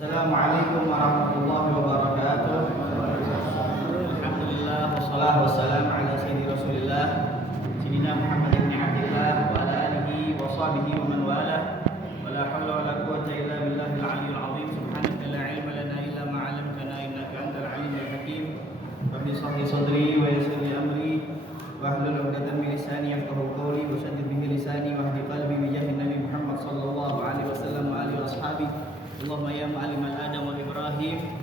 Assalamualaikum warahmatullahi wabarakatuh. Alhamdulillah wassalatu wassalamu ala sayyidi Rasulillah Sayyidina Muhammad ibn Abdillah wa ala alihi wa sahbihi wa man walah. Wa la hawla wa la quwwata illa billahil aliyyil azim. Subhanaka la ilma lana illa ma 'allamtana innaka antal alimul hakim. Rabbi shrah li sadri wa yassir li amri wahlul 'uqdatam min lisani yafqahu qawli wa shaddid bihi lisani wahdi qalbi bi jahin Nabi Muhammad sallallahu alaihi wasallam wa alihi washabihi. Allahumma ya mu'allimal Adam wa Ibrahim,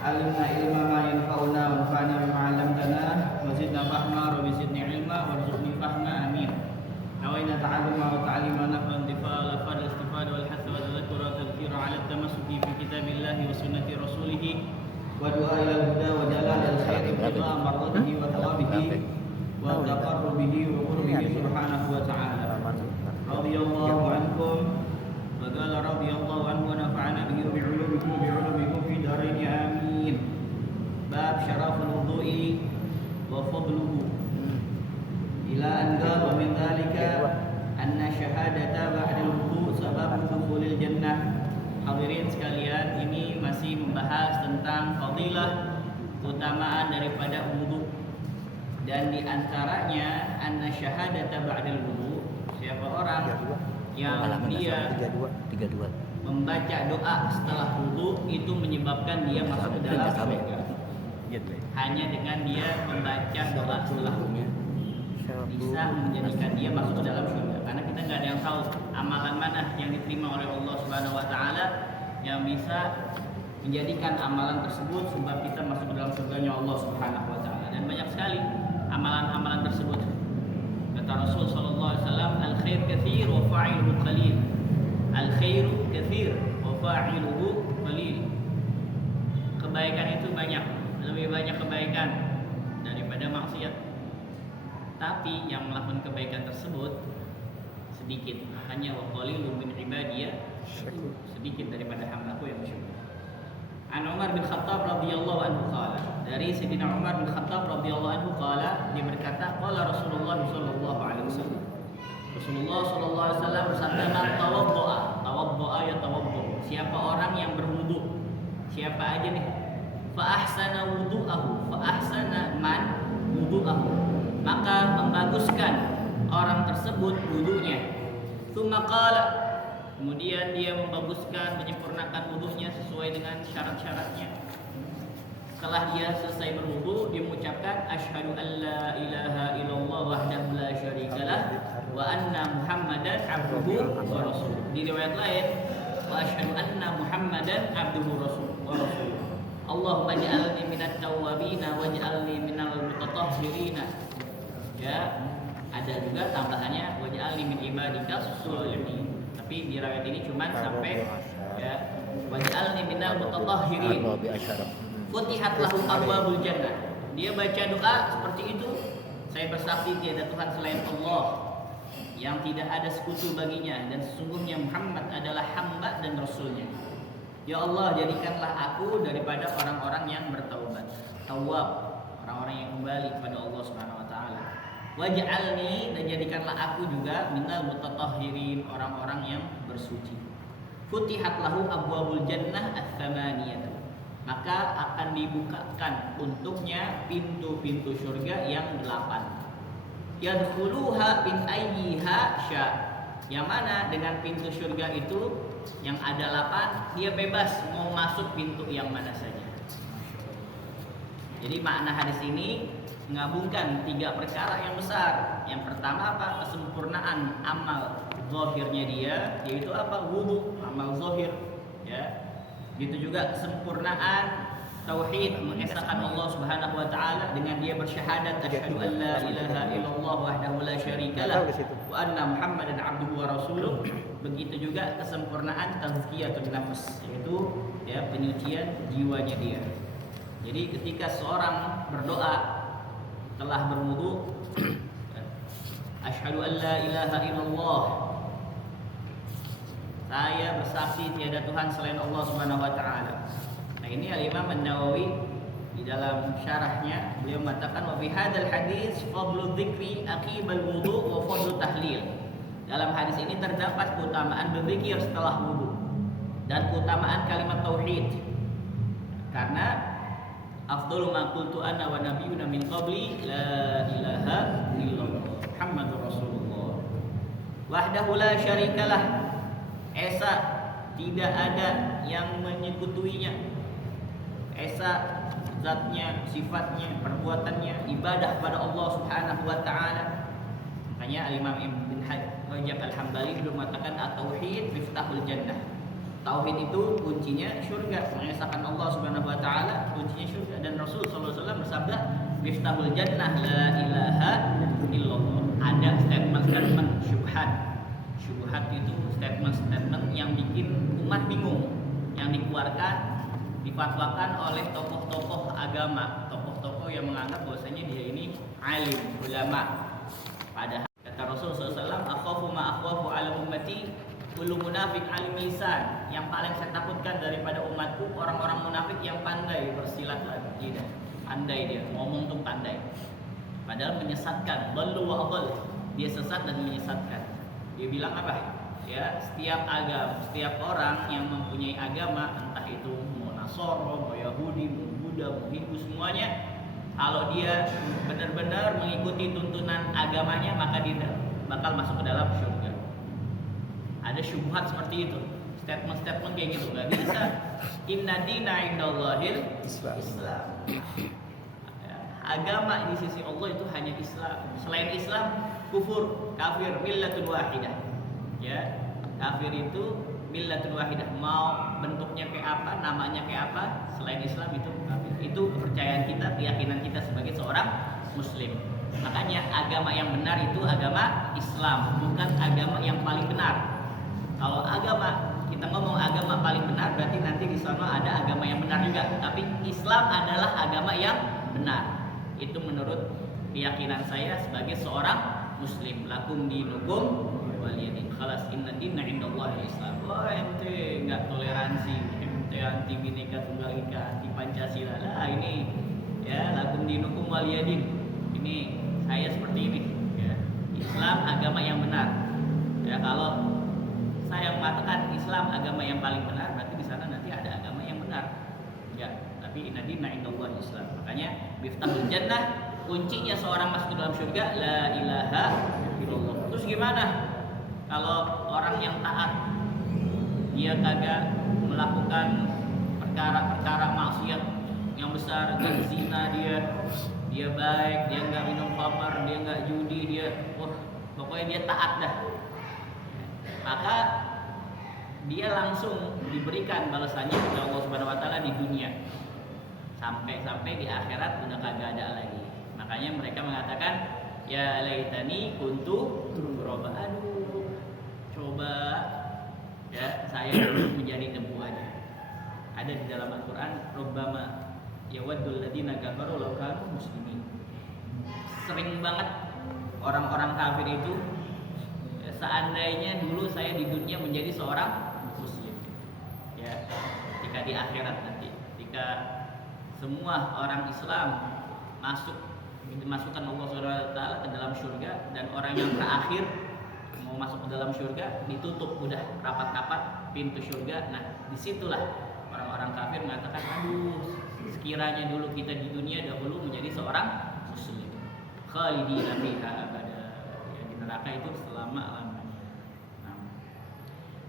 alimna ilma ma yanfa'una wa anfa'na bima 'allamtana wa zidna fahma wa zidni ilma warzuqni fahma, amin. Nawaina ta'alluma wa ta'lima naf'an intifa'a fal istifada wal hatta wa tadhakkura tadhkira 'ala tamassuki fi kitabillahi wa sunnati rasulih wa du'a ila al-huda wa jalal al-khair wa mardatihi wa thawabihi wa taqarrubihi wa qurbihi subhanahu wa ta'ala. Radhiyallahu ankum wa qala radhiyallahu anhu wa nafa'ana bihi wa bi'ulumikum fi darain, amin. Bab syaraful wudu'i wa fadluhu ila an qala min dhalika anna syahadata ba'dal wudu' sababu dukhulil jannah. Hadirin sekalian, ini masih membahas tentang fadilah, keutamaan daripada wudu, dan diantaranya anna syahadata ba'dal wudu', siapa orang yang dia membaca doa setelah wudu itu menyebabkan dia masuk ke dalam surga. Hanya dengan dia membaca doa setelah wudu bisa menjadikan dia masuk ke dalam surga. Karena kita nggak ada yang tahu amalan mana yang diterima oleh Allah Subhanahu Wa Taala yang bisa menjadikan amalan tersebut sebab kita masuk ke dalam surganya Allah Subhanahu Wa Taala. Dan banyak sekali amalan-amalan tersebut. Kata Rasul Sallallahu Alaihi Wasallam, al khair kathir wa fa'iluhu qalil. Al khairu kathir wa fa'iluhu qalil. Kebaikan itu banyak, lebih banyak kebaikan daripada maksiat. Tapi yang melakukan kebaikan tersebut sedikit. Hanya wa qalilun min ibadiyya syakur. Sedikit daripada hambaku yang bersyukur. An Umar bin Khattab radhiyallahu anhu qala, dari Sayyidina Umar bin Khattab radhiyallahu anhu qala, dia berkata, qala Rasulullah sallallahu alaihi wasallam, Rasulullah sallallahu alaihi wasallam bersabda, tawaddoa ya tawaddo, siapa orang yang berwudu, siapa aja nih, fa ahsana wudu'ahu, fa ahsana man wudu'ahu, maka membaguskan orang tersebut wudunya. Tsumma qala, kemudian dia membaguskan, menyempurnakan wudunya sesuai dengan syarat-syaratnya. Setelah dia selesai berwudu, dia mengucapkan asyhadu an la ilaha illallah wahdahu la syarikalah wa anna muhammadan abduhu wa rasuluh. Di riwayat lain, wa asyhadu anna muhammadan abduhu wa rasuluh. Allahumma ij'alni minat tawwabin waj'alni minal mutatahhirin. Ya, ada juga tambahannya waj'alni min ibadikas sholihin. Tapi di riwayat ini cuma sampai ya waj'alni minal mutatahhirin. Futihat lahu abwabul jannah. Dia baca doa seperti itu, saya bersaksi tiada Tuhan selain Allah, yang tidak ada sekutu baginya, dan sesungguhnya Muhammad adalah hamba dan rasulnya. Ya Allah, jadikanlah aku daripada orang-orang yang bertaubat, tawab, orang-orang yang kembali kepada Allah Subhanahu wa taala. Waj'alni, dan jadikanlah aku juga minal mutatahhirin, orang-orang yang bersuci. Futihat lahu abwabul jannah ats-tsamaniyah, maka akan dibukakan untuknya pintu-pintu surga yang 8. Yadkhuluha min ayyiha sya, yang mana dengan pintu surga itu yang ada 8, dia bebas mau masuk pintu yang mana saja. Jadi makna hadis ini menggabungkan 3 perkara yang besar. Yang pertama apa? Kesempurnaan amal zahirnya dia, yaitu apa? Wudu, amal zahir, ya. Gitu juga kesempurnaan tauhid, mengesahkan Allah Subhanahu wa taala dengan dia bersyahadat asyhadu an la ilaha illallah wahdahu la syarikalah wa anna muhammadan abduhu wa rasuluh. Begitu juga kesempurnaan tazkiyatun nafs, yaitu ya penyucian jiwanya dia. Jadi ketika seorang berdoa telah berwudu, asyhadu an la ilaha illallah, saya bersaksi tiada Tuhan selain Allah Subhanahu wa taala. Nah, ini Al-Imam An-Nawawi di dalam syarahnya beliau mengatakan wa fi hadzal hadis fadlu dzikri aqibal wudu wa fadlu tahlil. Dalam hadis ini terdapat keutamaan berzikir setelah wudu dan keutamaan kalimat tauhid. afdalu ma qultu ana wa nabiyyuna min qabli la ilaha illallah Muhammadur Rasulullah wahdahu la syarikalah esa tidak ada yang menyekutuinya esa zatnya sifatnya perbuatannya ibadah kepada Allah Subhanahu wa taala. Makanya Imam Ibn Rajab Al-Hambali mengatakan at-tauhid miftahul jannah. Tauhid itu kuncinya surga, mengesahkan Allah Subhanahu wa taala kuncinya surga, dan Rasul sallallahu alaihi wasallam bersabda miftahul jannah la ilaha illallah. Ada statement syubhat. Syubhat itu statement yang bikin umat bingung, yang dikeluarkan difatwakan oleh tokoh-tokoh agama, tokoh-tokoh yang menganggap bahwasanya dia ini alim, ulama. Padahal kata Rasul SAW, akhafu ma akhwafu ala ummati kullu munafiq alim lisan. Yang paling saya takutkan daripada umatku orang-orang munafik yang pandai bersilat lidah. Pandai dia, ngomong tuh pandai. Padahal menyesatkan, ballu wa adall. Dia sesat dan menyesatkan. Dia bilang apa? Ya, setiap agama, setiap orang yang mempunyai agama, entah itu mau Nasoro, mau Yahudi, mau Buddha, mau Hindu, semuanya, kalau dia benar-benar mengikuti tuntunan agamanya, maka dia bakal masuk ke dalam surga. Ada syubhat seperti itu, statement-statement kayak gitu, nggak bisa. Inna dina indallahil Islam. Agama di sisi Allah itu hanya Islam. Selain Islam, kufur, kafir, millatun wahidah. Ya, kafir itu millatun wahidah. Mau bentuknya kayak apa, namanya kayak apa, selain Islam itu kafir. Itu kepercayaan kita, keyakinan kita sebagai seorang muslim. Makanya agama yang benar itu agama Islam, bukan agama yang paling benar. Kalau agama, kita ngomong agama paling benar, berarti nanti di sana ada agama yang benar juga. Tapi Islam adalah agama yang benar. Itu menurut keyakinan saya sebagai seorang muslim. Lakum dinukum waliyadin. Khalas, inna dinna indallahi Islam. Wah, ente enggak toleransi, ente anti Bhinneka Tunggal Ika, anti Pancasila. Lah ini ya, lakum dinukum waliyadin. Ini saya seperti ini ya. Islam agama yang benar. Ya, kalau saya mengatakan Islam agama yang paling benar, berarti di sana nanti ada agama yang benar. Ya, tapi inna dinna indallahi Islam. Makanya miftahul jannah, kuncinya seorang masuk ke dalam surga la ilaha illallah. Terus gimana kalau orang yang taat dia kagak melakukan perkara-perkara maksiat yang besar, dia zina, dia baik, dia enggak minum khamar, dia enggak judi, dia pokoknya dia taat dah. Maka dia langsung diberikan balasannya oleh Allah Subhanahu wa taala di dunia. Sampai di akhirat udah kagak ada lagi. Makanya mereka mengatakan ya laitani kuntu turaba. Aduh, coba ya saya menjadi debu aja. Ada di dalam Al-Qur'an, rubbama yawaddul ladina kafaru law kanu muslimin. Sering banget orang-orang kafir itu, seandainya dulu saya di dunia menjadi seorang muslim. Ya, ketika di akhirat nanti, ketika semua orang Islam dimasukkan Allah SWT ke dalam surga, dan orang yang terakhir mau masuk ke dalam surga ditutup udah rapat-rapat pintu surga. Nah, disitulah orang-orang kafir mengatakan, aduh, sekiranya dulu kita di dunia dahulu menjadi seorang muslim, khalidina fiha abada, ya, di neraka itu selama-lamanya.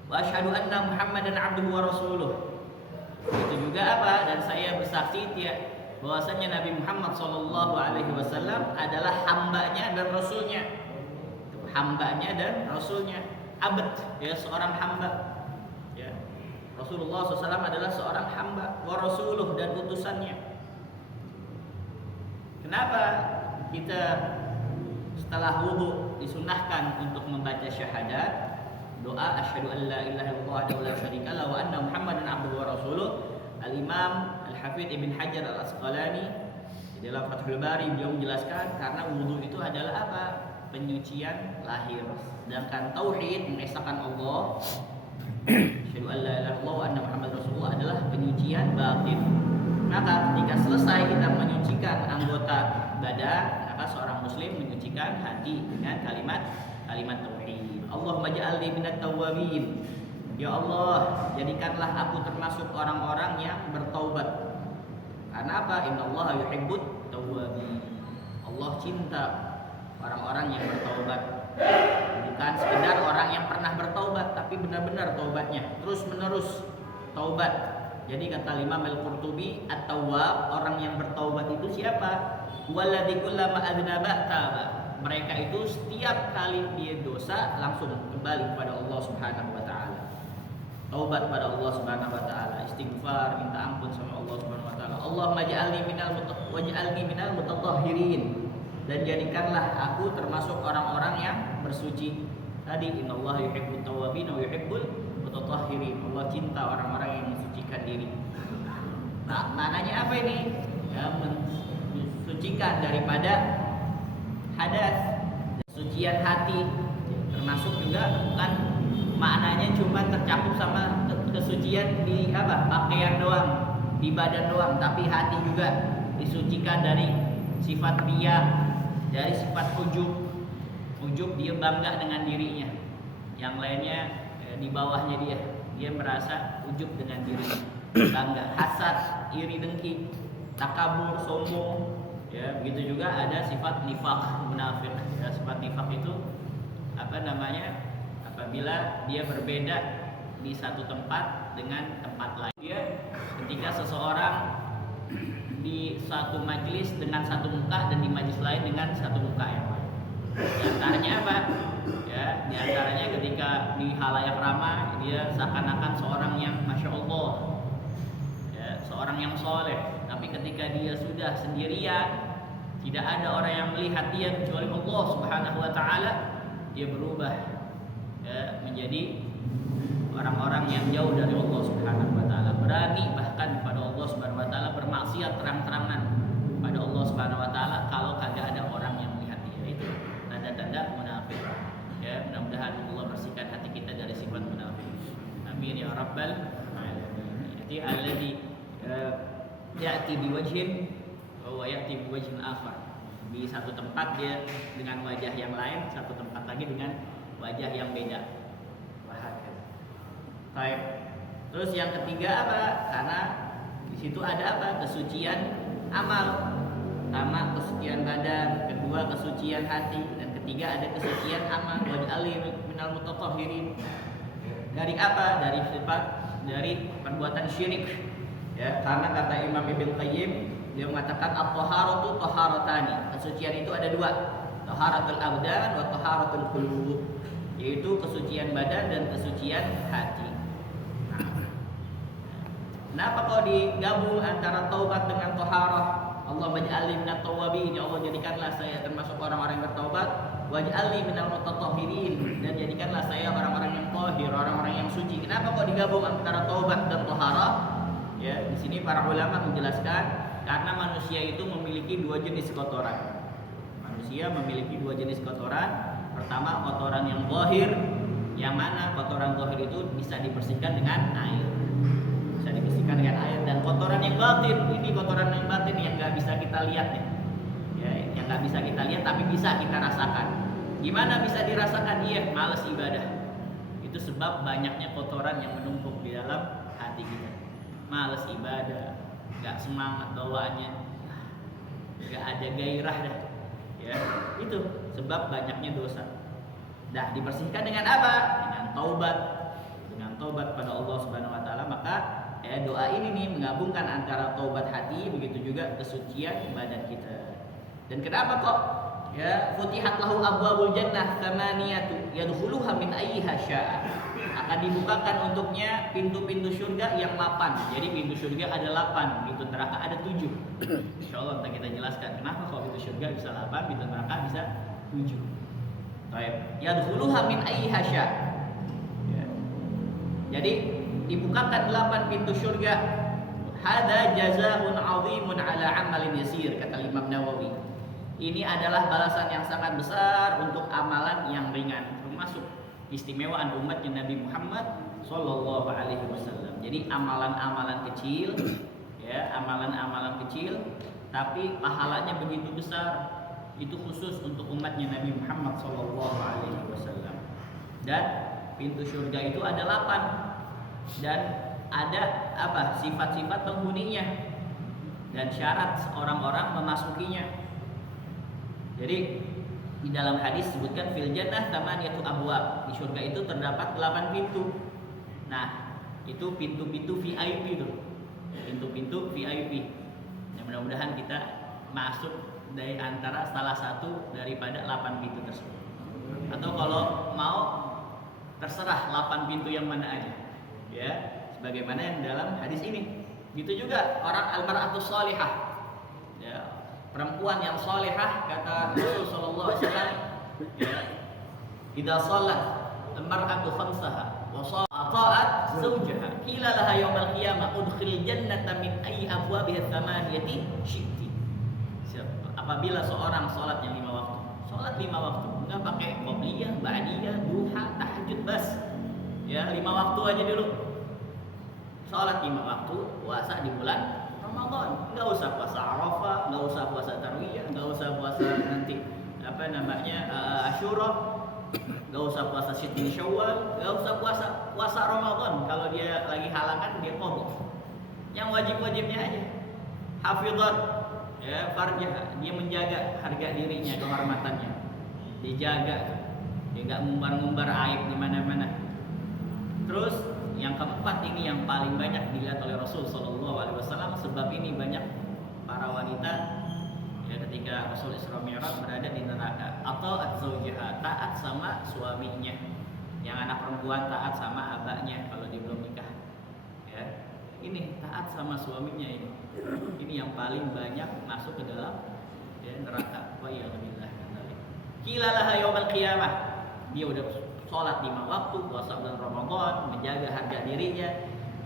Wa asyhadu anna Muhammadan abduhu wa rasuluh. Itu juga apa? Dan saya bersaksi bahwasanya Nabi Muhammad SAW adalah hambanya dan rasulnya. Hambanya dan rasulnya. Abd, ya, seorang hamba. Ya. Rasulullah SAW adalah seorang hamba, wa rasuluh, dan utusannya. Kenapa kita setelah wudu disunahkan untuk membaca syahadat, doa asyhadu an la ilaha illallah wa la syarika lahu wa anna Muhammadan abduhu wa rasuluh? Al-Imam Al-Hafidz Ibn Hajar Al-Asqalani di dalam Fathul Bari beliau menjelaskan karena wudu itu adalah apa? Penyucian lahir. Sedangkan tauhid, mengesahkan Allah, asyhadu an la ilaha illallah wa anna Muhammadan rasulullah, adalah penyucian batin. Maka ketika selesai kita menyucikan anggota badan, maka seorang muslim menyucikan hati dengan kalimat tauhid. Allahumma ja'alni minat tawwabin. Ya Allah, jadikanlah aku termasuk orang-orang yang bertaubat. Karena apa? innallaha yuhibbut tawwabin. Allah cinta orang-orang yang bertaubat. Bukan sekedar orang yang pernah bertaubat, tapi benar-benar taubatnya terus-menerus taubat. Jadi kata Imam Al-Qurtubi, at-tawwab, orang yang bertaubat itu siapa? Walladzi kullama adnaba taba. Mereka itu setiap kali dia dosa langsung kembali kepada Allah Subhanahu wa taala. Taubat pada Allah Subhanahu wa taala, istighfar, minta ampun sama Allah Subhanahu wa taala. Allahumma waj'alni minal mutatahhirin. Dan jadikanlah aku termasuk orang-orang yang bersuci. Tadi innallaha yuhibbut tawwabin wa yuhibbul mutatahhirin. Allah cinta orang-orang yang mensucikan diri. Nah, maknanya apa ini? Ya, mensucikan daripada hadas, sucian hati. Termasuk juga bukan maknanya cuma tercakup sama kesucian di pakaian doang, di badan doang, tapi hati juga disucikan dari sifat riya, dari sifat ujub. Ujub, dia bangga dengan dirinya, yang lainnya di bawahnya dia merasa ujub dengan dirinya, bangga. Hasad, iri dengki, takabur, sombong, ya begitu juga ada sifat nifaq, munafik. Ya, sifat nifaq itu apabila dia berbeda di satu tempat dengan tempat lain. Dia ketika seseorang di satu majelis dengan satu muka dan di majelis lain dengan satu muka yang lain. Di antaranya apa? Ya, di antaranya ketika di halayak ramai dia seakan-akan seorang yang masya Allah, ya, seorang yang soleh. Tapi ketika dia sudah sendirian, tidak ada orang yang melihat dia kecuali Allah Subhanahu wa taala, dia berubah, ya, menjadi orang-orang yang jauh dari Allah Subhanahu wa taala, berani bahkan pada Allah Subhanahu wa taala bermaksiat terang-terangan pada Allah Subhanahu wa taala kalau kagak ada orang yang melihat dia. Itu tanda-tanda munafik. Ya, mudah-mudahan Allah bersihkan hati kita dari sifat munafik. Amin ya rabbal alamin. Jadi alladzi ya'ti biwajhin wa ya'ti biwajhin akhar. Di satu tempat dia dengan wajah yang lain, satu tempat lagi dengan wajah yang beda. Baik. Terus yang ketiga apa? Karena di situ ada apa? Kesucian amal. Pertama kesucian badan, kedua kesucian hati, dan ketiga ada kesucian amal. Waj'alni minal mutatahhirin. Dari apa? Dari sifat, dari perbuatan syirik. Ya, karena kata Imam Ibnu Qayyim, dia mengatakan at-taharatu taharatani. Kesucian itu ada dua, taharatul abdan wa taharatul qulub, yaitu kesucian badan dan kesucian hati. Kenapa kok digabung antara taubat dengan taharah? Allah waj'alni minat tawwabin, ya Allah jadikanlah saya termasuk orang-orang yang bertaubat. Waj'alni minal mutatahhirin, dan jadikanlah saya orang-orang yang tahir, orang-orang yang suci. Kenapa kok digabung antara taubat dan taharah? Ya, di sini para ulama menjelaskan karena manusia itu memiliki dua jenis kotoran. Manusia memiliki dua jenis kotoran. Pertama kotoran yang zahir, yang mana kotoran zahir itu bisa dibersihkan dengan air. Bisa dibersihkan dengan air. Dan kotoran yang batin, ini kotoran yang batin yang nggak bisa kita lihat ya, yang nggak bisa kita lihat tapi bisa kita rasakan. Gimana bisa dirasakan? Iya, malas ibadah. Itu sebab banyaknya kotoran yang menumpuk di dalam hati kita. Malas ibadah, nggak semangat bawaannya, nggak ada gairah dah. Ya, itu sebab banyaknya dosa. Dah dibersihkan dengan apa? Dengan taubat. Dengan taubat pada Allah Subhanahu wa taala, maka doa ini nih menggabungkan antara taubat hati, begitu juga kesucian badan kita. Dan kenapa kok ya futihat lahu abwabul jannah tsamaniyatu yadkhuluha min ayyiha syaa. Akan dibukakan untuknya pintu-pintu surga yang 8. Jadi pintu surga ada 8, pintu neraka ada 7. Insyaallah nanti kita jelaskan kenapa kok pintu surga bisa 8, pintu neraka bisa 7. Baik, yadkhuluha min ayyiha syaa. Ya. Jadi dibukakan 8 pintu surga. Hada jazaa'un 'azimun 'ala 'amalin yasir, kata Imam Nawawi. Ini adalah balasan yang sangat besar untuk amalan yang ringan, termasuk istimewaan umatnya Nabi Muhammad Sallallahu Alaihi Wasallam. Jadi amalan-amalan kecil, ya amalan-amalan kecil, tapi pahalanya begitu besar. Itu khusus untuk umatnya Nabi Muhammad Sallallahu Alaihi Wasallam. Dan pintu surga itu ada 8 dan ada apa? Sifat-sifat penghuninya. dan syarat orang-orang memasukinya. Jadi di dalam hadis disebutkan fil jannah tamaniyatu abwab, di surga itu terdapat 8 pintu. Nah, itu pintu-pintu VIP itu. Pintu-pintu VIP. Ya, mudah-mudahan kita masuk dari antara salah satu daripada 8 pintu tersebut. Atau kalau mau terserah 8 pintu yang mana aja. Ya, sebagaimana yang dalam hadis ini. Gitu juga orang al-mar'atus shalihah. Ya, perempuan yang shalihah kata Rasul sallallahu alaihi wasallam, ya, idza shalat al-mar'atu khamsaha wa ata'at zawjaha qila laha yaumal qiyamah udkhil jannata min ayyi abwabiha thamaniyati syi'ti. Apabila seorang salat yang 5 waktu, salat 5 waktu, enggak pakai qobliyah, ba'diyah, duha, tahajud bas. Ya, 5 waktu aja dulu. Salat 5 waktu, puasa di bulan Ramadan. Enggak usah puasa Arafah, enggak usah puasa Tarwiyah, enggak usah puasa nanti Asyura, enggak usah puasa Sittin Syawal, enggak usah puasa Ramadan. Kalau dia lagi halangan dia qadha. Yang wajib-wajibnya aja. Hafizat, ya, farjah, dia menjaga harga dirinya, kehormatannya. Dijaga. Dia enggak ngumbar-ngumbar aib di mana-mana. Terus yang keempat ini yang paling banyak dilihat oleh Rasul sallallahu alaihi wasallam, sebab ini banyak para wanita ya ketika Rasul Isra Mi'raj berada di neraka atau az-zawjah, taat sama suaminya. Yang anak perempuan taat sama abahnya kalau dia belum nikah. Ya. Ini taat sama suaminya ini. Ini yang paling banyak masuk ke dalam ya, neraka. Wa iyyabillah. Qila yaumal qiyamah. Dia udah sholat 5 waktu, puasa bulan Ramadan, menjaga harga dirinya,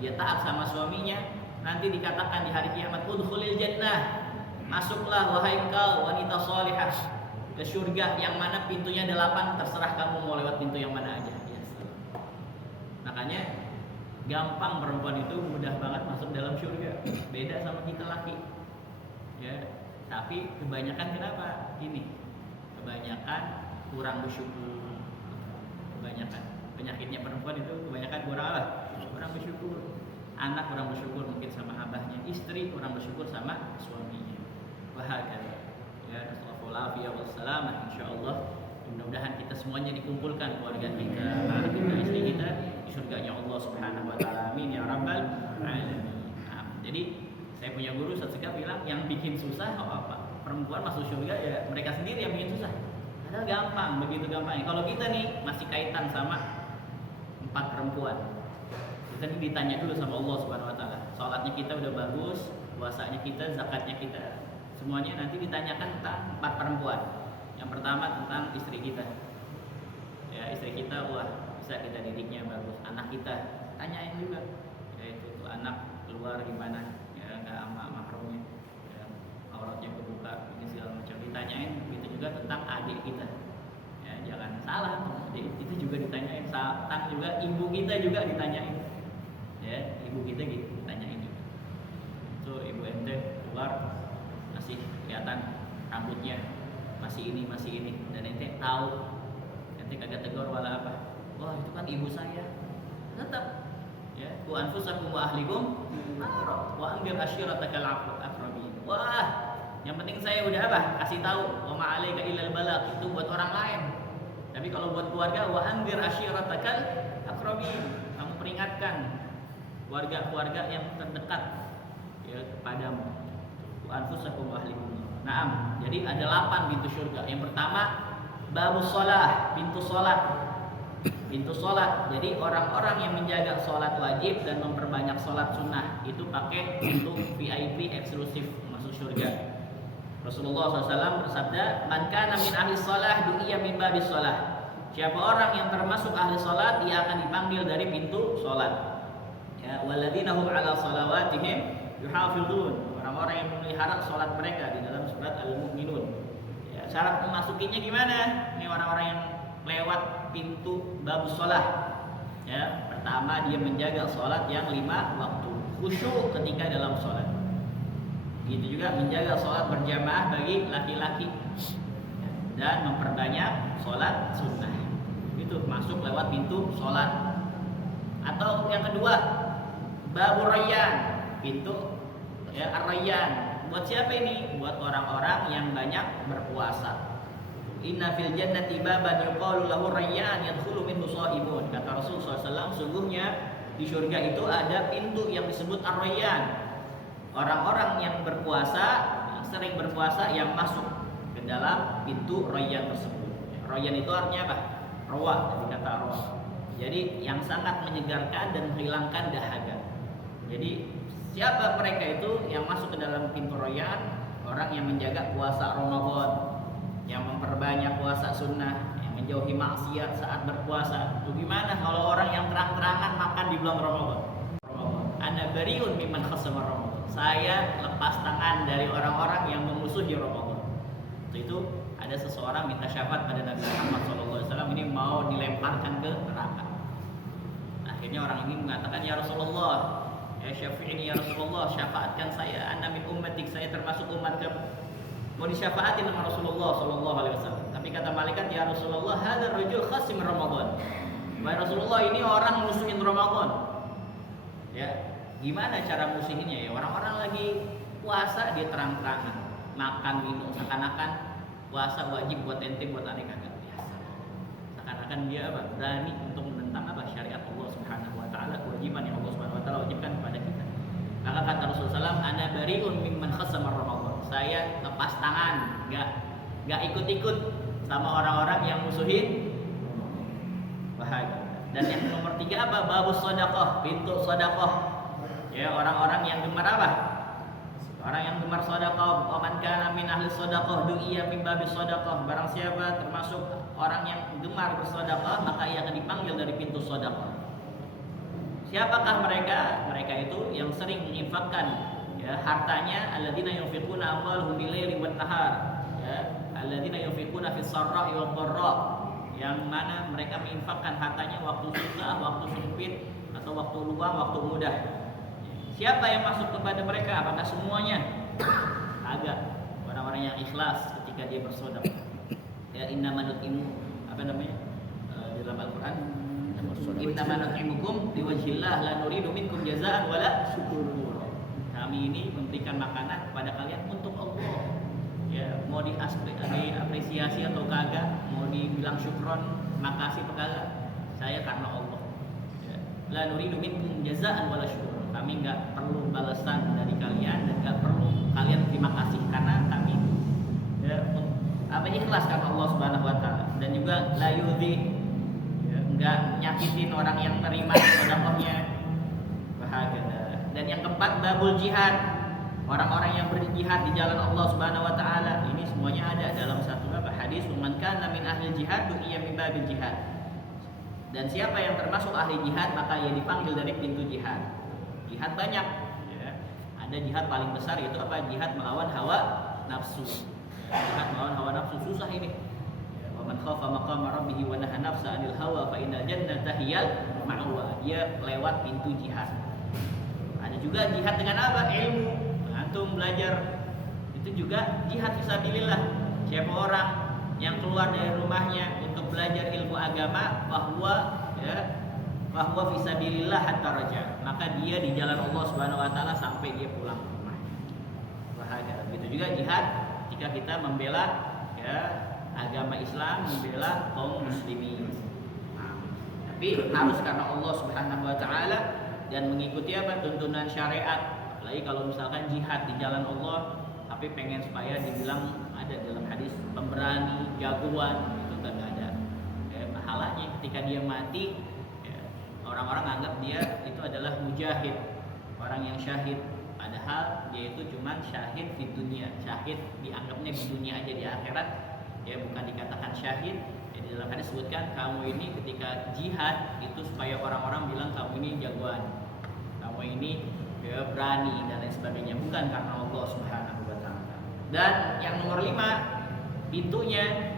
dia taat sama suaminya. Nanti dikatakan di hari kiamat, udkhulil jannah, masuklah wahai engkau wanita shalihah ke surga yang mana pintunya 8, terserah kamu mau lewat pintu yang mana aja. Yes. Makanya gampang perempuan itu mudah banget masuk dalam surga. Beda sama kita laki. Ya, tapi kebanyakan kenapa? Ini kebanyakan kurang bersyukur. Kebanyakan penyakitnya perempuan itu kebanyakan kurang bersyukur. Anak kurang bersyukur mungkin sama abahnya, istri kurang bersyukur sama suaminya. Wahakala. Ya, Rasulullah SAW, insyaallah mudah-mudahan kita semuanya dikumpulkan, keluarga kita, anak kita, istri kita di surganya Allah Subhanahu wa taala. Amin ya rabbal alamin. Nah, jadi saya punya guru Ustaz Sekap bilang yang bikin susah apa? Perempuan masuk surga ya mereka sendiri yang bikin susah. Padahal gampang, begitu gampang. Kalau kita nih masih kaitan sama 4 perempuan, kita nih ditanya dulu sama Allah Subhanahu Wa Taala. Sholatnya kita udah bagus, puasanya kita, zakatnya kita, semuanya nanti ditanyakan tentang 4 perempuan. Yang pertama tentang istri kita. Ya, istri kita, wah bisa kita didiknya bagus. Anak kita, tanyain juga. Ya itu anak keluar gimana? Ya nggak sama mahramnya. Ya, auratnya kebuka, ini segala macam ditanyain. Juga tentang adik kita, ya, jangan salah, adik itu juga ditanyain, tentang juga ibu kita juga ditanyain, ya, ibu kita gitu ditanyain juga. So ibu ente keluar masih kelihatan rambutnya masih ini, dan ente tahu, ente kagak tegur wala apa, wah itu kan ibu saya, tetap, ya, ku anfusakum wa ahlikum wa anzir ashiratakal aqrabin. Wah, yang penting saya udah apa? Kasih tahu, wa ma'alaika illal balagh, itu buat orang lain. Tapi kalau buat keluarga, wa anzir ashiratakal aqrabin, kamu peringatkan keluarga-keluarga yang terdekat ya kepadamu. Wa anfusakum wa ahlikum. Naam. Jadi ada 8 pintu surga. Yang pertama, babus shalah, pintu salat. Pintu salat. Jadi orang-orang yang menjaga salat wajib dan memperbanyak salat sunnah itu pakai pintu VIP eksklusif masuk surga. Rasulullah SAW bersabda, "Man kana min ahli shalah du'iya min babis shalah." Siapa orang yang termasuk ahli salat, dia akan dipanggil dari pintu salat. Ya, walladzina hum 'ala shalawatihim yuhafizun. Orang-orang yang memelihara salat mereka di dalam surat Al-Mu'minun. Ya, syarat memasukinya gimana? Ini orang-orang yang lewat pintu babus shalah. Ya, pertama dia menjaga salat yang 5 waktu, khusyuk ketika dalam salat. Begitu juga menjaga sholat berjamaah bagi laki-laki dan memperbanyak sholat sunnah. Itu masuk lewat pintu sholat. Atau yang kedua, babur rayyan, pintu Ya, ar-rayyan. Buat siapa ini? Buat orang-orang yang banyak berpuasa. Inna fil jannati baban yuqalu lahu rayyan yadkhulu minhu shaimun. Kata Rasul SAW, sungguhnya di surga itu ada pintu yang disebut ar-rayyan. Orang-orang yang berpuasa, yang sering berpuasa, yang masuk ke dalam pintu rayyan tersebut. Rayyan itu artinya apa? Rawa, dari kata rawa. Jadi yang sangat menyegarkan dan menghilangkan dahaga. Jadi siapa mereka itu yang masuk ke dalam pintu rayyan? Orang yang menjaga puasa Ramadan, yang memperbanyak puasa sunnah, yang menjauhi maksiat saat berpuasa. Itu gimana kalau orang yang terang-terangan makan di bulan Ramadan? Ana bariun mimman khasama Ramadan. Saya lepas tangan dari orang-orang yang memusuhi Ramadan. Itu ada seseorang minta syafaat pada Nabi Muhammad SAW, ini mau dilemparkan ke neraka. Akhirnya orang ini mengatakan, ya Rasulullah, ya syafi'ini ya Rasulullah, syafaatkan saya, ana min ummatik, saya termasuk umat kamu. Mau disyafaatin sama Rasulullah SAW. Tapi kata malaikat, ya Rasulullah, hadzal rajul khasim Ramadan. Wahai Rasulullah, ini orang musuhin Ramadan. Ya, gimana cara musuhinnya? Ya orang-orang lagi puasa dia terang-terangan makan minum, seakan-akan puasa wajib buat ente, buat aneh kagak biasa. Seakan-akan dia apa? Berani untuk menentang apa? Syariat Allah Subhanahu wa taala, kewajiban yang Allah Subhanahu wa taala wajibkan kepada kita. Maka kata Rasulullah SAW, ana bariun mimman khasama Ramadan. Saya lepas tangan, enggak ikut-ikut sama orang-orang yang musuhin bahagia. Dan yang nomor 3 apa? Babus sedekah, pintu sedekah. Ya, orang-orang yang gemar apa? Orang yang gemar sedekah, man kana min ahli sedekah du'iya min babis sedekah. Barang siapa termasuk orang yang gemar bersedekah, maka ia akan dipanggil dari pintu sedekah. Siapakah mereka? Mereka itu yang sering menginfakkan ya hartanya, alladzina yunfiquna amwalahum bil-laili wan-nahar. Ya, alladzina yunfiquna fis sarra'i wad-dharra. Yang mana mereka menginfakkan hartanya waktu susah, waktu sempit, atau waktu luang, waktu mudah. Siapa yang masuk kepada mereka? Apakah semuanya? Agak orang-orang yang ikhlas ketika dia bersedekah. Ya, innaman nut'imu, apa namanya? Di dalam Al-Qur'an, innaman nut'imukum liwajhillah la nuridu minkum jazaa'an wala syukur. Kami ini memberikan makanan kepada kalian untuk Allah. Ya, mau diapresiasi atau kagak, mau dibilang syukron, makasih atau kagak, saya karena Allah. Ya. La nuridu minkum jazaa'an wala syukur. Kami enggak perlu balasan dari kalian dan enggak perlu kalian terima kasih karena kami ya, ikhlas karena Allah Subhanahu wa taala. Dan juga la yudhi, ya, enggak nyakitin orang yang terima sedekahnya. Bahagia. Dan yang keempat, babul jihad. Orang-orang yang berjihad di jalan Allah Subhanahu wa taala. Ini semuanya ada dalam satu hadis, man kana min ahli jihad du'iya min babil jihad. Dan siapa yang termasuk ahli jihad, maka ia dipanggil dari pintu jihad. Jihad banyak ya. Ada jihad paling besar, yaitu apa? Jihad melawan hawa nafsu. Jihad melawan hawa nafsu susah ini. Wa man khafa maqama rabbih wa nahaa nafsa 'anil hawa fa innal jannata hiyal ma'wa. Dia lewat pintu jihad. Ada juga jihad dengan apa? Ilmu. Antum belajar itu juga jihad fisabilillah. Siapa orang yang keluar dari rumahnya untuk belajar ilmu agama, bahwa fisabilillah hatta raja, maka dia di jalan Allah Subhanahu wa taala sampai dia pulang ke rumah. Bahagia. Begitu juga jihad ketika kita membela ya agama Islam, membela kaum muslimin. Tapi harus karena Allah Subhanahu wa taala dan mengikuti apa? Tuntunan syariat. Apalagi kalau misalkan jihad di jalan Allah, tapi pengen supaya dibilang ada dalam hadis pemberani, jagoan, itu kan nggak ada. Pahalanya ketika dia mati, ya, orang-orang anggap dia itu adalah mujahid, orang yang syahid. Padahal dia itu cuma syahid di dunia, syahid dianggapnya di dunia aja, di akhirat ya bukan dikatakan syahid. Ya, di dalam hadis sebutkan kamu ini ketika jihad itu supaya orang-orang bilang kamu ini jagoan, kamu ini ya, berani dan lain sebagainya, bukan karena Allah Subhanahu wa taala. Dan yang nomor 5 pintunya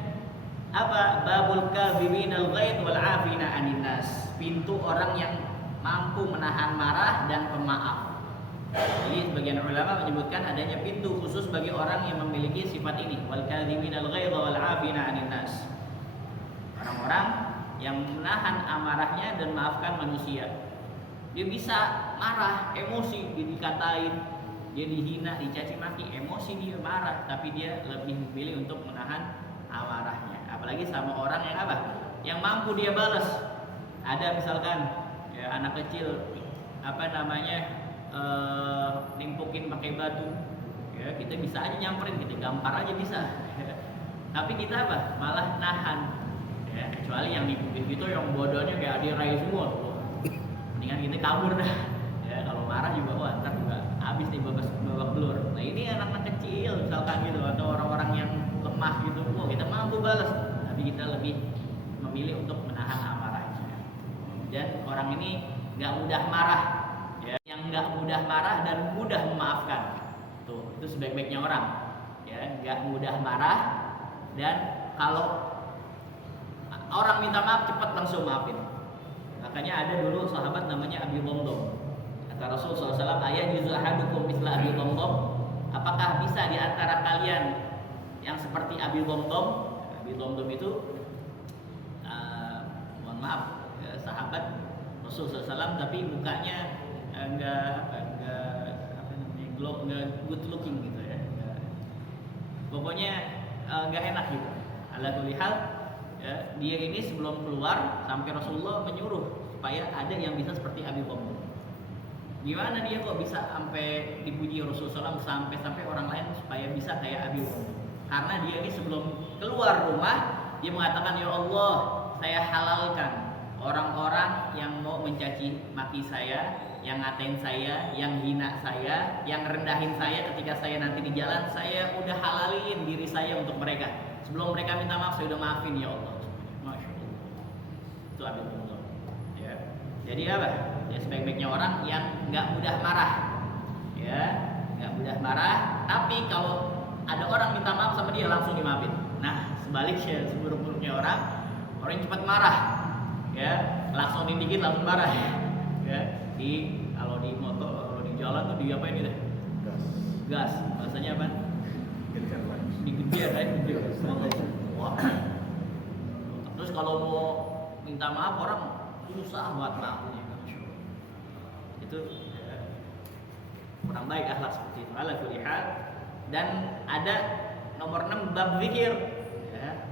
apa? Babul kadhibinal ghaid wal 'afina 'anil nas. Pintu orang yang mampu menahan marah dan pemaaf. Jadi sebagian ulama menyebutkan adanya pintu khusus bagi orang yang memiliki sifat ini, wal kadhibinal ghaid wal 'afina 'anil nas. Orang-orang yang menahan amarahnya dan maafkan manusia. Dia bisa marah, emosi, dikatain, dia dihina, dicaci maki, emosi, dia marah, tapi dia lebih memilih untuk menahan amarahnya. Apalagi sama orang yang apa? Yang mampu dia balas. Ada misalkan ya, anak kecil nimpukin pakai batu, ya kita bisa aja nyamperin, kita gampar aja bisa. Tapi kita apa? Malah nahan. Ya, kecuali yang nimpukin gitu yang bodohnya kayak Adirai semua. Mendingan kita kabur dah. Ya, kalau marah juga ntar juga habis nih babak belur. Nah ini anak-anak kecil misalkan gitu, atau orang-orang yang lemah gitu, kita mampu balas, tapi kita lebih memilih untuk menahan amarahnya. Dan orang ini nggak mudah marah, ya. Yang nggak mudah marah dan mudah memaafkan, itu sebaik-baiknya orang, ya, nggak mudah marah dan kalau orang minta maaf cepat langsung maafin. Makanya ada dulu sahabat namanya Abi Dhamdham. Kata Rasul SAW, ayat juzu ahadukum misla Abi Dhamdham. Apakah bisa di antara kalian yang seperti Abi Dhamdham? Abi Dhamdham itu mohon maaf, sahabat Rasul SAW, tapi mukanya enggak good looking gitu ya. Pokoknya enggak enak gitu. Ala kulli hal, ya, dia ini sebelum keluar sampai Rasulullah menyuruh supaya ada yang bisa seperti Abi Dhamdham. Gimana dia kok bisa sampai dipuji Rasulullah SAW sampai orang lain supaya bisa kayak Abi Dhamdham? Karena dia ini sebelum keluar rumah dia mengatakan, ya Allah, saya halalkan orang-orang yang mau mencaci maki saya, yang ngatain saya, yang hina saya, yang rendahin saya ketika saya nanti di jalan, saya udah halalin diri saya untuk mereka. Sebelum mereka minta maaf, saya udah maafin, ya Allah. Masya Allah. Itu Abi Dhamdham. Ya. Jadi apa? Ya sebaik-baiknya orang yang nggak mudah marah, ya, nggak mudah marah. Tapi kalau ada orang minta maaf sama dia langsung dimaafin. Nah, sebaliknya seburuk-buruknya orang yang cepat marah, ya, langsung dikit langsung marah, ya. Kalau di motor, kalau di jalan tuh diapain gitu? Gas. Bahasanya apa? Digejar, ya. Wah. Terus kalau mau minta maaf orang susah buat maafnya. Itu ya, kurang baik akhlak seperti itu. Ala kulli hal. Dan ada nomor 6 bab zikir, ya.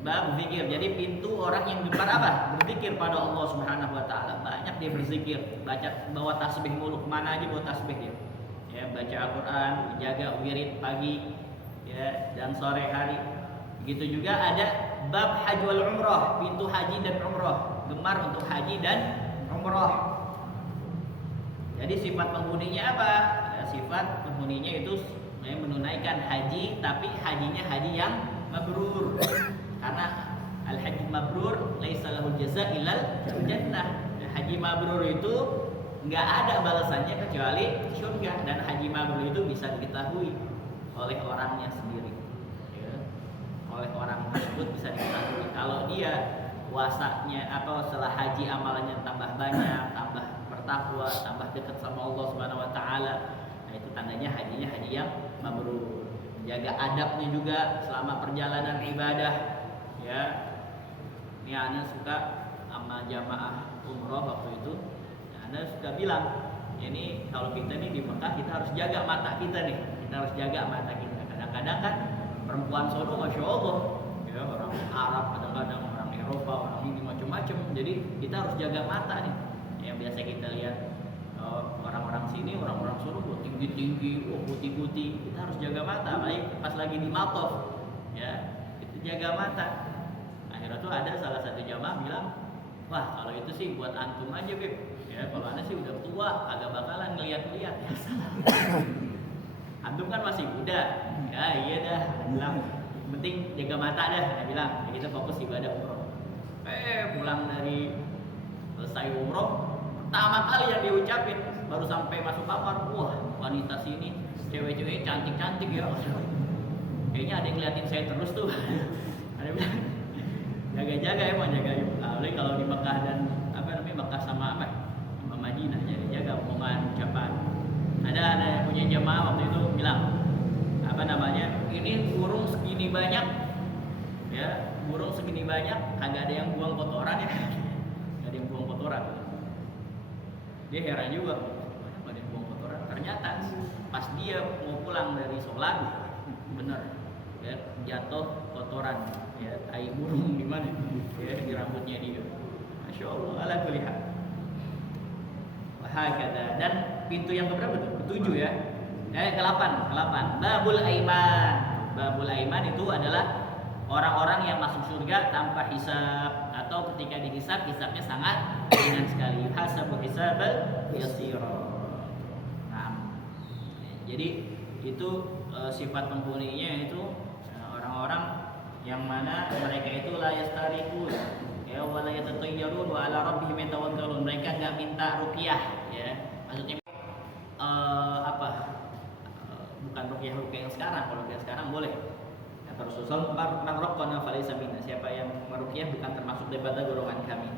Bab zikir. Jadi pintu orang yang gemar apa? Berzikir pada Allah Subhanahu wa taala. Banyak dia berzikir, bawa tasbih mulu, kemana aja bawa tasbih dia. Ya, baca Al-Qur'an, jaga wirid pagi, ya, dan sore hari. Begitu juga ada bab haji wal umrah, pintu haji dan umrah, gemar untuk haji dan umrah. Jadi sifat penghuninya apa? Ya, sifat penghuninya itu menunaikan haji, tapi hajinya haji yang mabrur. Karena al-haji mabrur laisa lahu jazaa illal jannah. Haji mabrur itu enggak ada balasannya kecuali surga, dan haji mabrur itu bisa diketahui oleh orangnya sendiri. Ya. Oleh orang tersebut bisa diketahui kalau dia puasanya atau setelah haji amalannya tambah banyak, tambah bertakwa, tambah dekat sama Allah Subhanahu wa taala. Nah, itu tandanya hajinya haji yang mabrur. Jaga adabnya juga selama perjalanan ibadah. Ya. Ini Ana suka sama jamaah umroh waktu itu. Ana suka bilang, ini kalau kita nih di Mekah kita harus jaga mata kita nih. Kita harus jaga mata kita. Kadang-kadang kan perempuan sono Masya Allah, ya, orang Arab, kadang-kadang orang Eropa, orang ini macam-macam. Jadi kita harus jaga mata nih. Yang biasa kita lihat orang-orang sini, orang-orang sono tinggi-tinggi, putih-putih. Kita harus jaga mata, baik pas lagi di Matof, ya, kita jaga mata. Akhirnya tuh ada salah satu jamaah bilang, wah kalau itu sih buat antum aja, Beb. Ya, kalau Anda sih udah tua, agak bakalan ngeliat-ngeliat. Ya salah. Antum kan masih muda. Ya iya dah, bilang penting jaga mata dah. Dia bilang, ya, kita fokus ibadah umroh. Pulang dari selesai umroh, pertama kali yang diucapin baru sampai masuk kamar, wah wanita sini cewek-cewek cantik-cantik ya. Kayaknya ada yang ngeliatin saya terus tuh. Ada bilang, jaga-jaga emang jaga. Apalagi kalau di Mekah dan Mekah sama Madinah, jaga omongan ucapan. Ada yang punya jamaah waktu itu bilang, ini burung segini banyak, ya, burung segini banyak, kagak ada yang buang kotoran ya, kagak ada yang buang kotoran. Dia heran juga, ada yang buang kotoran. Ternyata pas dia mau pulang dari sholat, bener ya, jatuh kotoran ya, tai burung di mana ya, di rambutnya dia. Masya Allah, ala kulli hal. Dan pintu yang keberapa tuh? Ketujuh ya. Ke-8. Babul Aiman. Babul Aiman itu adalah orang-orang yang masuk surga tanpa hisab, atau ketika dihisab, hisabnya sangat ringan sekali. Hasabu hisabal yasira. Nah, jadi itu sifat penghuninya itu orang-orang yang mana mereka itu la yastariqun ya, wa la yatatayyarun wa ala rabbihim yatawakkalun. Mereka enggak minta ruqyah ya. Maksudnya bukan ruqyah yang sekarang. Kalau ruqyah sekarang boleh. Kata Rasulullah, "Man raqqana falaysa minna." Siapa yang meruqyah bukan termasuk daripada golongan kami.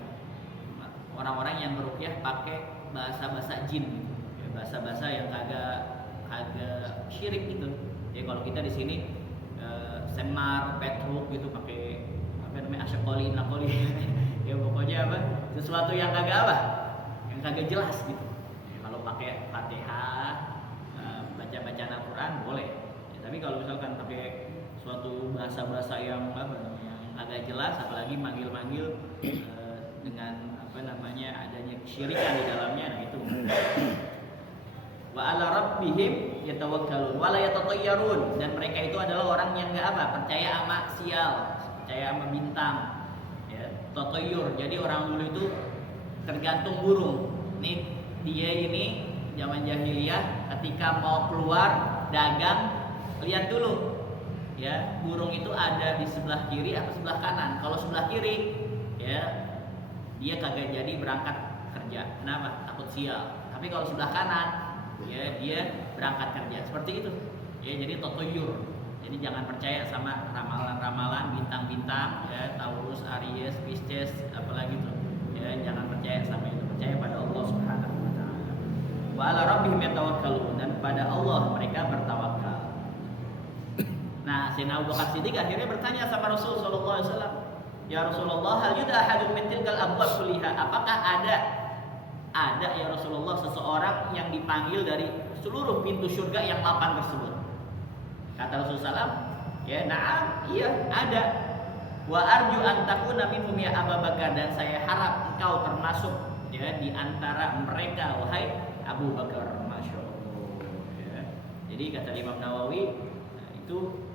Orang-orang yang meruqyah pakai bahasa-bahasa jin gitu. Ya, bahasa-bahasa yang agak syirik gitu. Ya kalau kita di sini semar, petruk gitu pakai apa namanya, asyakoli, nakoli. Ya pokoknya sesuatu yang kagak yang kagak jelas gitu. Ya, kalau pakai Fatihah, baca-bacaan Al-Quran boleh. Ya, tapi kalau misalkan pakai suatu bahasa-bahasa yang yang agak jelas, apalagi manggil-manggil dengan adanya kesyirikan di dalamnya, nah itu. Wa ala rabbihim yatawakkalun wa la yatatayyarun, dan mereka itu adalah orang yang percaya sama sial, percaya sama bintang ya. Tatayyur, jadi orang dulu itu tergantung burung. Nih dia ini zaman jahiliyah ketika mau keluar dagang, lihat dulu ya, burung itu ada di sebelah kiri atau sebelah kanan. Kalau sebelah kiri ya dia kagak jadi berangkat kerja. Kenapa? Takut sial. Tapi kalau sebelah kanan ya dia berangkat kerja. Seperti itu ya. Jadi tatoyur, jadi jangan percaya sama ramalan-ramalan bintang-bintang ya, Taurus, Aries, Pisces, apalagi itu ya, jangan percaya sama itu. Percaya pada Allah Subhanahu wa taala. Wa ala rabbihim yatawakkalun, dan pada Allah mereka bertawakal. Nah, Sayyidina Abu Bakar Siddiq akhirnya bertanya sama Rasul sallallahu alaihi wasallam, "Ya Rasulullah, hal yud'a ahadun min tilkal abwab kulliha?" Apakah ada ya Rasulullah seseorang yang dipanggil dari seluruh pintu surga yang 8 tersebut? Kata Rasulullah SAW, ya na'am, iya ada. Wa arju an takuna minhum ya Abu Bakar, dan saya harap engkau termasuk ya di antara mereka wahai Abu Bakar. Masya Allah ya. Jadi kata Imam Nawawi, itu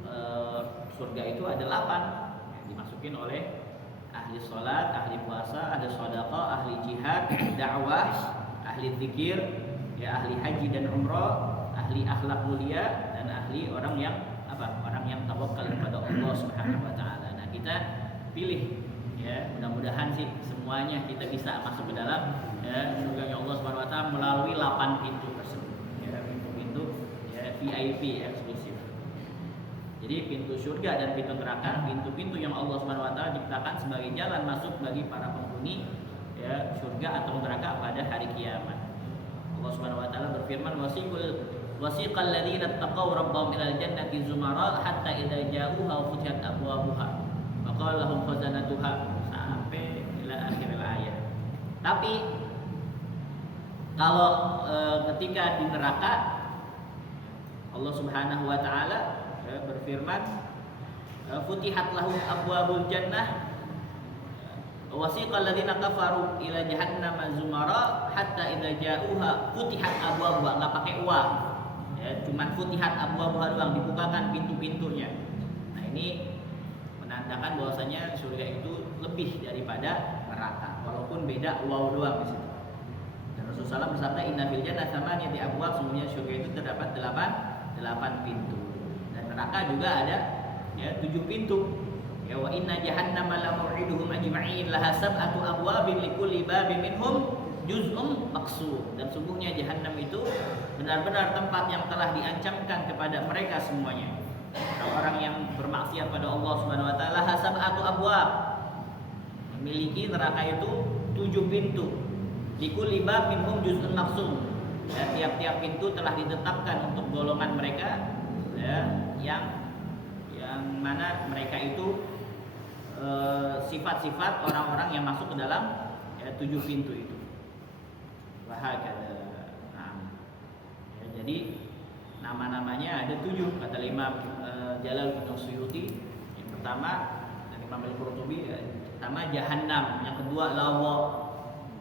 surga itu ada 8 yang dimasukin oleh ahli sholat, ahli puasa, ahli sedekah, ahli jihad, dakwah, ahli zikir, ya ahli haji dan umrah, ahli akhlak mulia, dan ahli orang yang orang yang tawakal kepada Allah Subhanahu wa taala. Nah, kita pilih ya, mudah-mudahan sih semuanya kita bisa masuk ke dalam ya surga Allah Subhanahu wa taala melalui 8 pintu tersebut. Ya, pintu-pintu ya VIP eksklusif. Jadi pintu surga dan pintu neraka, pintu-pintu yang Allah Subhanahu wa taala ciptakan sebagai jalan masuk bagi para penghuni ya surga atau neraka pada hari kiamat. Allah Subhanahu wa taala berfirman, wasiqal ladzina taqaw rabbahum ilal jannati zumara hatta idza ja'uha futihat abwabuha wa qala lahum khazanatuha, sampai ila akhir ayat. Tapi kalau ketika di neraka, Allah Subhanahu wa taala berfirman, futihat lahum abwabul jannah wasiqal ladzina kafaru ila jahannam zumara hatta idza ja'uha futihat abwabuha, enggak pakai wa ya, cuma futihat abwabuha doang, dibukakan pintu-pintunya. Nah, ini menandakan bahwasanya surga itu lebih daripada neraka, walaupun beda waw doang di situ. Dan Rasulullah SAW bersabda, inna fil jannati thamaniyati abwab, sesungguhnya surga itu terdapat 8 pintu. Neraka juga ada ya 7 pintu. Ya wa inna jahannama la mau'iduhum ajma'in laha sab'atu abwabin likulli babin minhum juz'um maqsur. Dan sungguhnya jahanam itu benar-benar tempat yang telah diancamkan kepada mereka semuanya. Orang-orang yang bermaksiat pada Allah Subhanahu wa taala, laha sab'atu abwab, memiliki neraka itu 7 pintu. Likulli bab minhum juz'un maqsur. Dan tiap-tiap pintu telah ditetapkan untuk golongan mereka ya, yang mana mereka itu sifat-sifat orang-orang yang masuk ke dalam ya 7 pintu itu. Wahakala. Nah, ya, Jadi nama-namanya ada 7 kata Imam Jalaluddin Suyuti. Yang pertama dari Imam Al-Qurtubi, pertama Jahannam, yang kedua Lawa,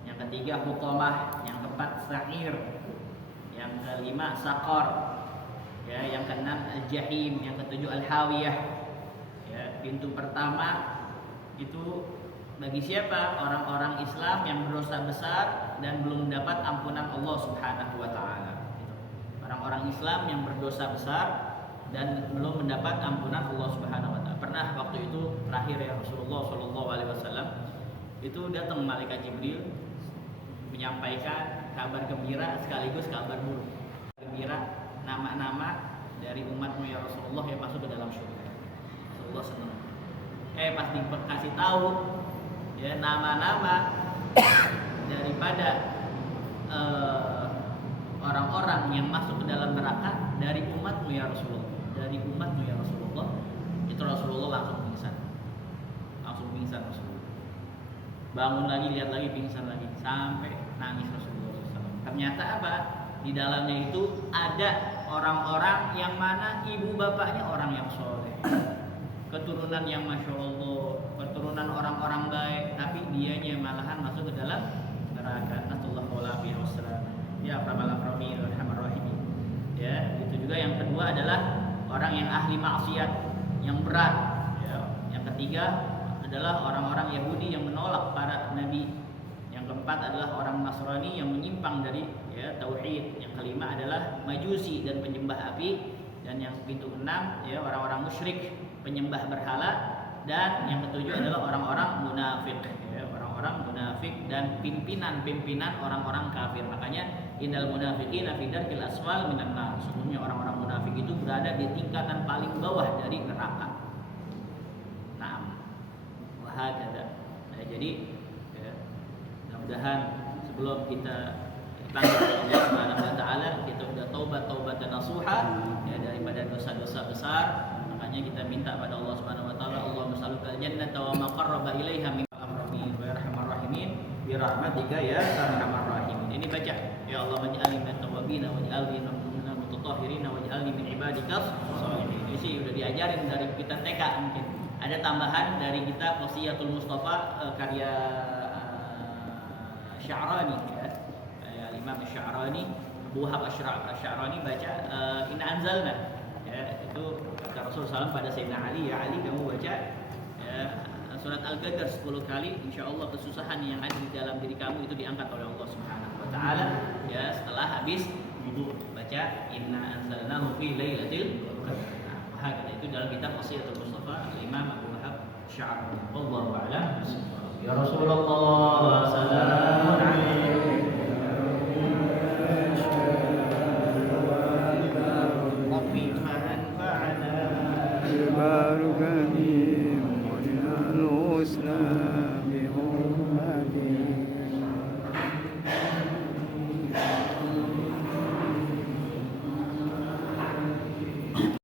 yang ketiga Hutamah, yang keempat Sa'ir, yang kelima Saqar, ya, yang keenam Al-Jahim, yang ketujuh Al-Hawiyah. Ya, pintu pertama itu bagi siapa? Orang-orang Islam yang berdosa besar dan belum mendapat ampunan Allah Subhanahu wa taala. Orang-orang Islam yang berdosa besar dan belum mendapat ampunan Allah Subhanahu wa taala. Pernah waktu itu terakhir ya Rasulullah sallallahu alaihi wasallam itu datang malaikat Jibril menyampaikan kabar gembira sekaligus kabar buruk. Gembira, nama-nama dari umatmu ya Rasulullah yang masuk ke dalam surga. Rasulullah senang. Pas dikasih tahu ya nama-nama daripada orang-orang yang masuk ke dalam neraka dari umatmu ya Rasulullah, dari umatmu ya Rasulullah, itu Rasulullah langsung pingsan Rasulullah. Bangun lagi, lihat lagi, pingsan lagi, sampai nangis Rasulullah SAW. Ternyata apa? Di dalamnya itu ada orang-orang yang mana ibu bapaknya orang yang soleh, keturunan yang masya Allah, keturunan orang-orang baik, tapi dianya malahan masuk ke dalam neraka. Nasallahu alaihi wasallam. Ya Rahman-Rahim, Rahman-Rahim. Ya, itu juga yang kedua adalah orang yang ahli maksiat yang berat. Ya. Yang ketiga adalah orang-orang Yahudi yang menolak para nabi. Yang keempat adalah orang Nasrani yang menyimpang dari tauhid. Yang kelima adalah Majusi dan penyembah api. Dan yang pintu enam ya orang-orang musyrik, penyembah berhala. Dan yang ketujuh adalah orang-orang munafik, ya, orang-orang munafik dan pimpinan orang-orang kafir. Makanya innal munafiqina fi darkil asfal minan nar. Sesungguhnya orang-orang munafik itu berada di tingkatan paling bawah dari neraka. Naam. Wahada. Nah, jadi ya, mudah-mudahan sebelum kita dipanggil oleh Allah Subhanahu wa taala kita sudah taubat nasuha ya daripada dosa-dosa besar. Makanya kita minta pada Allah Subhanahu wa taala, Allahumma shallikal jannata wa ma qarraba ilaiha min amrin wa yarhamar rahimin bi rahmatika ya arhamar rahimin. Ini baca, ya Allah waj'alni minat tawabin waj'alni minal mutatahhirin waj'alni min ibadikas sholihin. Ini sih udah diajarin dari kita TK mungkin. Ada tambahan dari kitab Wasiyatul Mustafa karya Sya'rani ya. Imam Sya'rani, Abu Wahab Sya'rani baca Inna Anzalna. Ya, itu kata Rasulullah SAW pada Sayyidina Ali, ya Ali kamu baca ya, surat Al-Qadr 10 kali, insyaallah kesusahan yang ada di dalam diri kamu itu diangkat oleh Allah Subhanahu wa taala. Ya, setelah habis wudu baca Inna Anzalnahu fi Lailatul Qadr. Nah, itu dalam kitab Wasiyatul Mustafa Imam Abu Wahab Sya'rani. Wallahu a'lam. Ya Rasulullah sallallahu alaihi Baru kami